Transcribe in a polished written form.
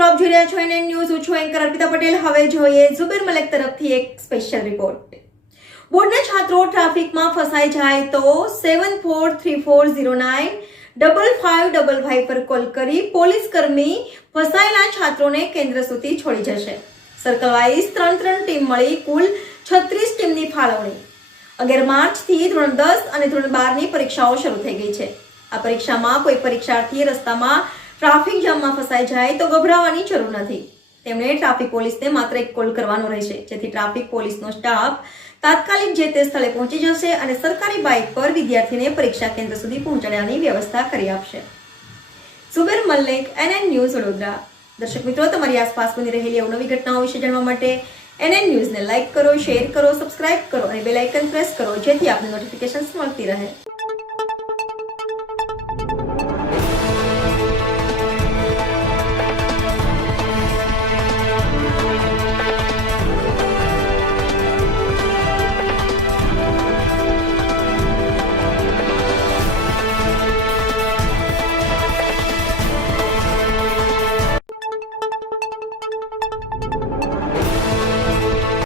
મિત્રો આપ જોઈ રહ્યા છો એનએન ન્યૂઝ. હું છું એન્કર અર્પિતા પટેલ. હવે જોઈએ ઝુબેર મલેક તરફથી એક સ્પેશિયલ રિપોર્ટ. બોર્ડના છાત્રો ટ્રાફિકમાં ફસાઈ જાય તો 7434095555 પર કોલ કરી પોલીસ કર્મી ફસાયેલા છાત્રોને કેન્દ્ર સુધી છોડી જશે. સર્કલ વાઇઝ 3 ટીમ મળી કુલ 36 ટીમની ફાળવણી. 11 માર્ચથી ધોરણ 10 અને ધોરણ 12ની પરીક્ષાઓ શરૂ થઈ ગઈ છે. આ પરીક્ષામાં કોઈ પરીક્ષાર્થી રસ્તામાં ટ્રાફિક જામમાં ફસાઈ જાય તો ગભરાવાની જરૂર નથી. તેમણે ટ્રાફિક પોલીસને માત્ર એક કોલ કરવાનો રહેશે, જેથી ટ્રાફિક પોલીસનો સ્ટાફ તાત્કાલિક જે તે સ્થળે પહોંચી જશે અને સરકારી બાઇક પર વિદ્યાર્થીને પરીક્ષા કેન્દ્ર સુધી પહોંચાડવાની વ્યવસ્થા કરી આપશે. Zuber Malek, NN news, Vadodara. દર્શક મિત્રો, તમારી આસપાસ બની રહેલી અવનવી ઘટનાઓ વિશે જાણવા માટે એનએન ન્યૂઝને લાઇક કરો, શેર કરો, સબસ્ક્રાઇબ કરો અને બેલ આઇકન પ્રેસ કરો, જેથી આપને નોટિફિકેશન્સ મળતી રહે.